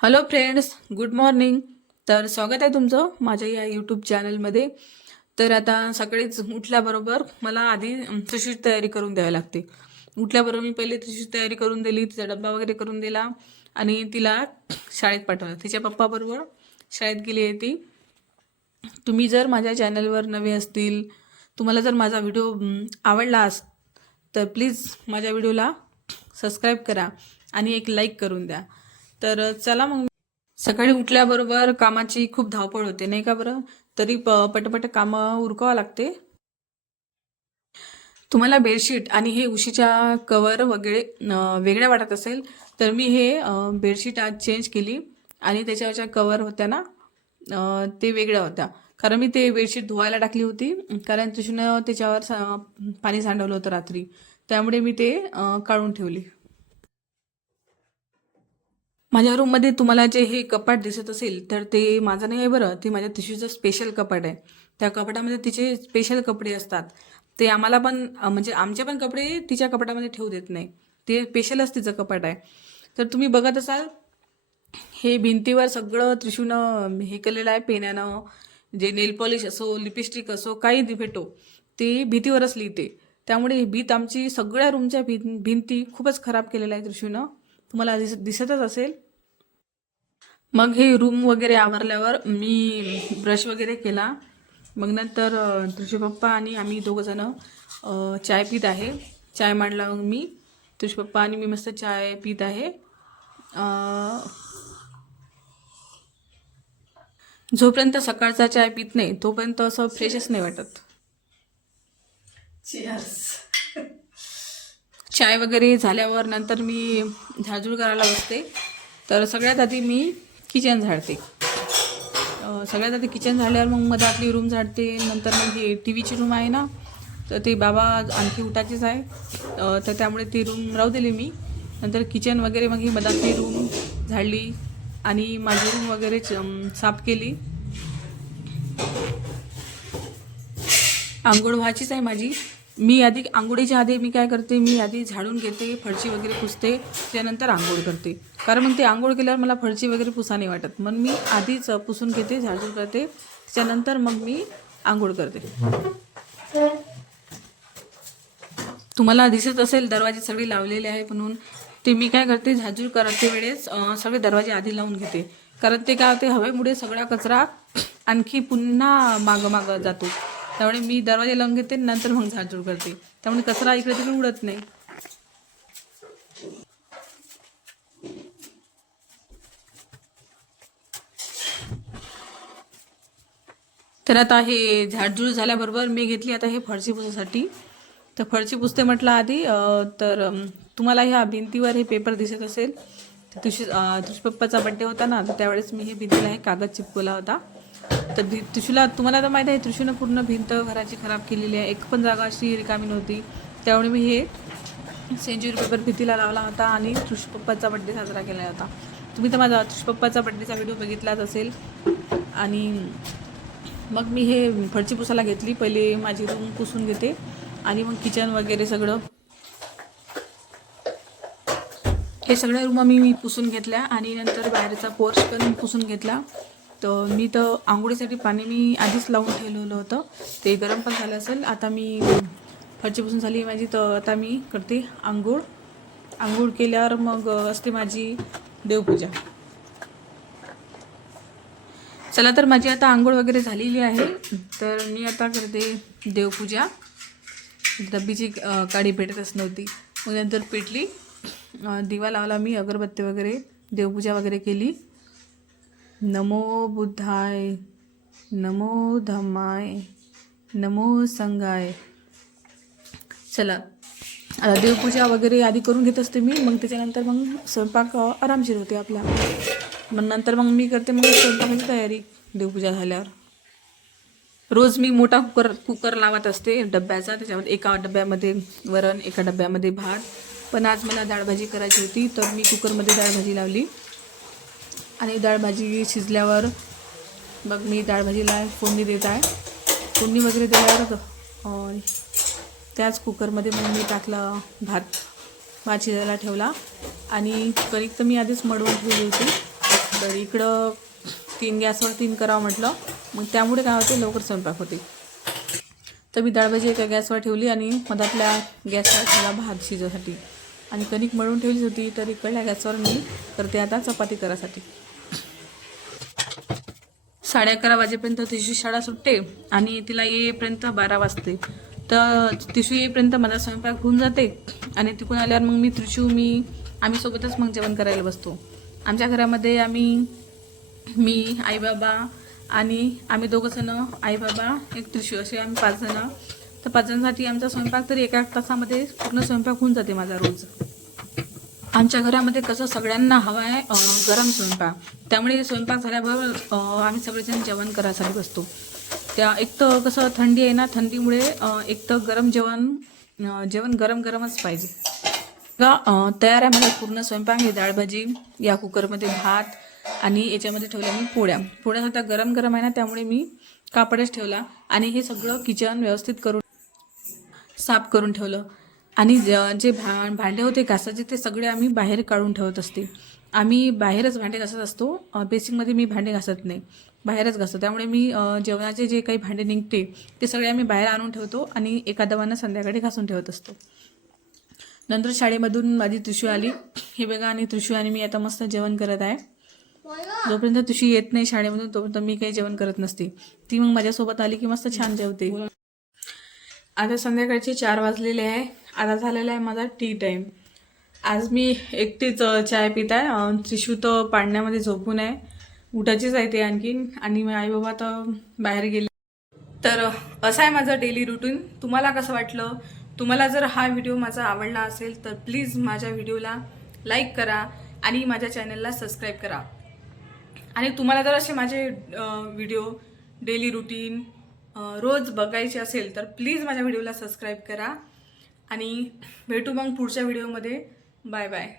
Hello friends good morning तर स्वागत आहे तुमचं माझ्या या यूट्यूब चॅनलमध्ये तर आता सकाळीच उठल्याबरोबर मला आधी अम, तशीची तयारी करून द्यावी लागते. उठल्याबरोबर मी पहिले तशीची तयारी करून दिली तिचा डब्बा वगैरे करून दिला आणि तिला शाळेत पाठवलं. तिच्या पप्पाबरोबर शाळेत गेली आहे ती. तुम्ही जर माझ्या चॅनलवर नवे असतील तुम्हाला जर माझा व्हिडिओ आवडला अस तर प्लीज माझ्या व्हिडिओला सबस्क्राईब करा आणि एक लाईक करून द्या. तर चला मग सकाळी उठल्याबरोबर कामाची खूप धावपळ होते नाही का बरं? तरी प पटपट कामं उरकावं लागते. तुम्हाला बेडशीट आणि हे उशीच्या कवर वगैरे वेगळ्या वाटत असेल तर मी हे बेडशीट आज चेंज केली आणि त्याच्यावरच्या कवर होत्या ना ते वेगळ्या होत्या. कारण मी ते बेडशीट धुवायला टाकली होती कारण तुझीनं त्याच्यावर सा- पाणी सांडवलं होतं रात्री. त्यामुळे मी ते काढून ठेवली. माझ्या रूममध्ये तुम्हाला जे हे कपाट दिसत असेल तर ते माझं नाही आहे बरं. ते माझ्या तिशीचं स्पेशल कपाट आहे. त्या कपाटामध्ये तिचे स्पेशल कपडे असतात. ते आम्हाला पण म्हणजे आमचे पण कपडे तिच्या कपाटामध्ये ठेवू देत नाही. ते स्पेशलच तिचं कपाट आहे. तर तुम्ही बघत असाल हे भिंतीवर सगळं त्रिशूनं हे केलेलं आहे पेन्यानं. जे नेल पॉलिश असो लिपस्टिक असो काही भेटो ते भीतीवरच लिहिते. त्यामुळे भीत आमची सगळ्या रूमच्या भिं भिंती खूपच खराब केलेल्या आहे त्रिशूनं तुम्हाला दिस दिसतच असेल. मग हे रूम वगैरे आवरल्यावर मी ब्रश वगैरे केला. मग नंतर तुझे पप्पा आणि आम्ही दोघंजणं चाय पित आहे. चाय मांडला मग मी. तुझे पप्पा आणि मी मस्त चाय पित आहे. जोपर्यंत सकाळचा चाय पित नाही तोपर्यंत असं फ्रेशच नाही वाटत. चाय वगैरे झाल्यावर नंतर मी झाडझूड करायला बसते. तर सगळ्यात आधी मी किचन झाडते. सगळ्यात आधी किचन झाल्यावर मग मध्ये आपली रूम झाडते. नंतर मग हे टी व्हीची रूम आहे ना तर ते बाबा आणखी उठाचीच आहे. तर त्यामुळे ती रूम राहू दिली मी. नंतर किचन वगैरे मग ही मधातली रूम झाडली आणि माझी रूम वगैरे साफ केली. आंघोळ व्हायचीच आहे माझी. मी आधी आंघोळीच्या आधी मी काय करते मी आधी झाडून घेते फरची वगैरे पुसते त्यानंतर आंघोळ करते. कारण मग ते आंघोळ केल्यावर मला फरची वगैरे पुसा नाही वाटत. मग मी आधीच पुसून घेते झाडून करते त्यानंतर मग मी आंघोळ करते. तुम्हाला दिसत असेल दरवाजे सगळे लावलेले आहे म्हणून. ते मी काय करते झाजूर करते वेळेस सगळे दरवाजे आधी लावून घेते. कारण ते काय होते हवेमुळे सगळा कचरा आणखी पुन्हा मागं मागं जातो. त्यामुळे मी दरवाजे लावून घेते नंतर मग झाडझूड करते. त्यामुळे कचरा इकडे तिकडे उडत नाही. तर आता हे झाडझूड झाल्याबरोबर मी घेतली आता हे फरशी पुसासाठी. तर फरशी पुसते म्हटलं आधी तर तुम्हाला ह्या भिंतीवर हे पेपर दिसत असेल. तर तुझी तुझ्या पप्पाचा बड्डे होता ना तर त्यावेळेस मी हे भिंतीला हे कागद चिपकवला होता. तर दि- त्रिशूला तुम्हाला तर माहीत आहे त्रिशूनं पूर्ण भिंत घराची खराब केलेली आहे. एक पण जागा अशी रिकामी नव्हती. त्यामुळे मी हे सेंच्युरी पेपर भीतीला लावला होता आणि तुष पप्पाचा बड्डे साजरा केला होता. तुम्ही तर माझा तुष बड्डेचा व्हिडिओ बघितलाच असेल. आणि मग मी हे फडची पुसायला घेतली. पहिले माझी रूम पुसून घेते. आणि मग किचन वगैरे सगळं. हे सगळ्या रूम मी मी पुसून घेतल्या. आणि नंतर बाहेरचा पोर्च पण पुसून घेतला. तर मी तर आंघोळीसाठी पाणी मी आधीच लावून ठेवलेलं होतं. ते गरम पण झालं असेल. आता मी फरचीपासून झाली माझी तर आता मी करते आंघोळ. आंघोळ केल्यावर मग असते माझी देवपूजा. चला तर माझी आता आंघोळ वगैरे झालेली आहे. तर मी आता करते देवपूजा. डब्बीची काडी भेटतच नव्हती मग नंतर पेटली. दिवा लावला मी अगरबत्ती वगैरे देवपूजा वगैरे केली. नमो बुद्धाय नमो धम्माय नमो संगाय चला आता देवपूजा वगैरे आधी करून घेत असते मी मग त्याच्यानंतर मग स्वयंपाक आरामशीर होते आपला. मग नंतर मग मी करते मग स्वयंपाकाची तयारी देवपूजा झाल्यावर. रोज मी मोठा कुकर कुकर लावत असते डब्याचा त्याच्यामध्ये एका डब्यामध्ये वरण एका डब्यामध्ये भात. पण आज मला डाळभाजी करायची होती तर मी कुकरमध्ये डाळभाजी लावली. आणि डाळभाजी शिजल्यावर मग मी डाळभाजीला फोडणी देत आहे. फोडणी वगैरे दिल्यावर त्याच कुकरमध्ये मग मी टाकलं भात. भात शिजायला ठेवला. आणि कणिक तर मी आधीच मडवून ठेवली होती. तर इकडं तीन गॅसवर तीन करावं म्हटलं. मग त्यामुळे काय होते लवकर स्वयंपाक होते. तर मी डाळभाजी एका गॅसवर ठेवली आणि मधातल्या गॅसवर ठेवला भात शिजवसाठी आणि कणिक मळून ठेवलीच होती तर इकडल्या गॅसवर मी करते आता चपाती करायसाठी. साडे अकरा वाजेपर्यंत तिची शाळा सुटते आणि तिला येईपर्यंत बारा वाजते. तर तिशू येईपर्यंत माझा स्वयंपाक होऊन जाते आणि तिकडून आल्यावर मग मी त्रिशू मी आम्ही सोबतच मग जेवण करायला बसतो. आमच्या घरामध्ये आम्ही मी आई बाबा आणि आम्ही दोघं जणं आई बाबा एक त्रिशू असे आम्ही पाच जणं. तर पाच जणांसाठी आमचा स्वयंपाक तरी एका तासामध्ये पूर्ण स्वयंपाक होऊन जाते माझा रोज. आमच्या घरामध्ये कसं सगळ्यांना हवा आहे गरम स्वयंपाक. त्यामुळे स्वयंपाक झाल्याबरोबर आम्ही सगळेजण जेवण करायसाठी बसतो. त्या एक तर कसं थंडी आहे ना थंडीमुळे एक तर गरम जेवण जेवण गरम गरमच पाहिजे. का तयार आहे माझा पूर्ण स्वयंपाक हे डाळ भाजी या कुकरमध्ये भात आणि याच्यामध्ये ठेवल्या मी पोळ्या. पोळ्या सुद्धा गरम गरम आहे ना त्यामुळे मी कापडच ठेवला आणि हे सगळं किचन व्यवस्थित करून साफ करून ठेवलं. आणि ज- जे भा भांडे होते घासाचे ते सगळे आम्ही बाहेर काढून ठेवत असते. आम्ही बाहेरच भांडे घासत असतो. बेसिकमध्ये मी भांडे घासत नाही. बाहेरच घासतो. त्यामुळे मी जेवणाचे जे काही भांडे निघते ते सगळे आम्ही बाहेर आणून ठेवतो आणि एका दवानं संध्याकाळी घासून ठेवत असतो. नंतर शाळेमधून माझी त्रिशू आली. हे बघा आणि त्रिशू आणि मी आता मस्त जेवण करत आहे. जोपर्यंत तुशी येत नाही शाळेमधून तोपर्यंत मी काही जेवण करत नसते. ती मग माझ्यासोबत आली की मस्त छान जेवते. आता संध्याकाळचे चार वाजलेले आहे. आता झालेला आहे माझा टी टाईम आज मी एकटीच चाय पित आहे त्रिशू तर पाडण्यामध्ये झोपून आहे. उठाचीच आहे ते आणखीन. आणि आई बाबा तर बाहेर गेले. तर असं आहे माझं डेली रुटीन तुम्हाला कसं वाटलं? तुम्हाला जर हा व्हिडिओ माझा आवडला असेल तर प्लीज माझ्या व्हिडिओला लाईक करा आणि माझ्या चॅनलला सबस्क्राईब करा. आणि तुम्हाला जर असे माझे व्हिडिओ डेली रुटीन रोज बघायची असेल तर प्लीज माझ्या व्हिडिओला सबस्क्राईब करा. आणि भेटू मग पुढच्या व्हिडिओमध्ये. Bye bye.